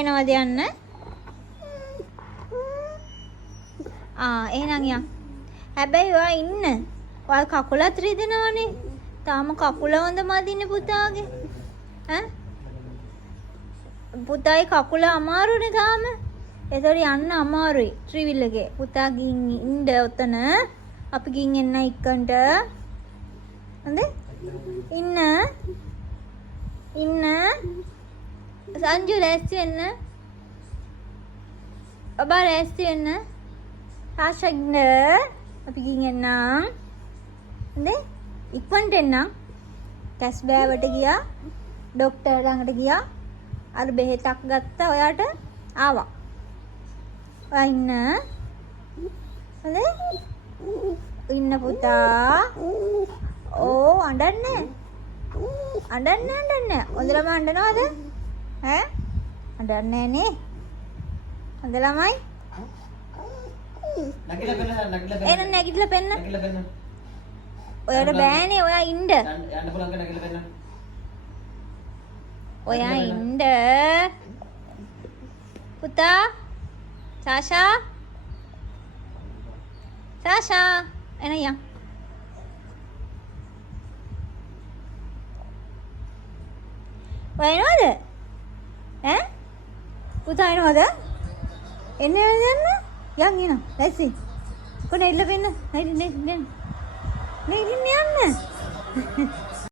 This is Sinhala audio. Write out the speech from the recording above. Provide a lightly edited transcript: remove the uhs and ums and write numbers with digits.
එනවද යන්න? එහෙනම් යන්න. හැබැයි ඔයා ඉන්න. ඔයා කකුලත් රිදෙනවනේ. තාම කකුල හොඳ මදිනේ පුතාගේ. පුතායි කකුල අමාරුනේ තාම. ඒතකොට යන්න අමාරුයි ට්‍රිවිල් එකේ. පුතා ගිහින් ඉන්න ඔතන. අපි ගිහින් එන්න ඉක්කන්ට. හොඳේ? ඉන්න. සංජු රැස්ති වෙන්න. ඔබා රැස්ති වෙන්න. ආශග්න අපි ගිහින් එන්නම්. හොඳේ? ඉක්මනට එන්නම්. කැස් බෑවට ගියා. ડોක්ටර් ළඟට ගියා. අර බෙහෙතක් ගත්තා ඔයාට ආවා. ඔයා ඉන්න. හොඳේ? ඉන්න පුතා. ඕ අඬන්නේ. අඬන්නේ. හොඳ ළමයි අඬනවද? අඬන්නේ නේ. හොඳ ළමයි. නැගිටලා පෙන්න. ඔයාට බෑනේ ඔයා ඉන්න. යන්න පුළුවන් නැගිටලා පෙන්න. ඔයා ඉන්න. පුතා. සාෂා එන යන්. ඔයා එනවද? පුතා එනවද? එන්නේ යන්න. යන් එන. දැසි. කොහේ ඉල්ල වෙන්න. නෙයි යන්න.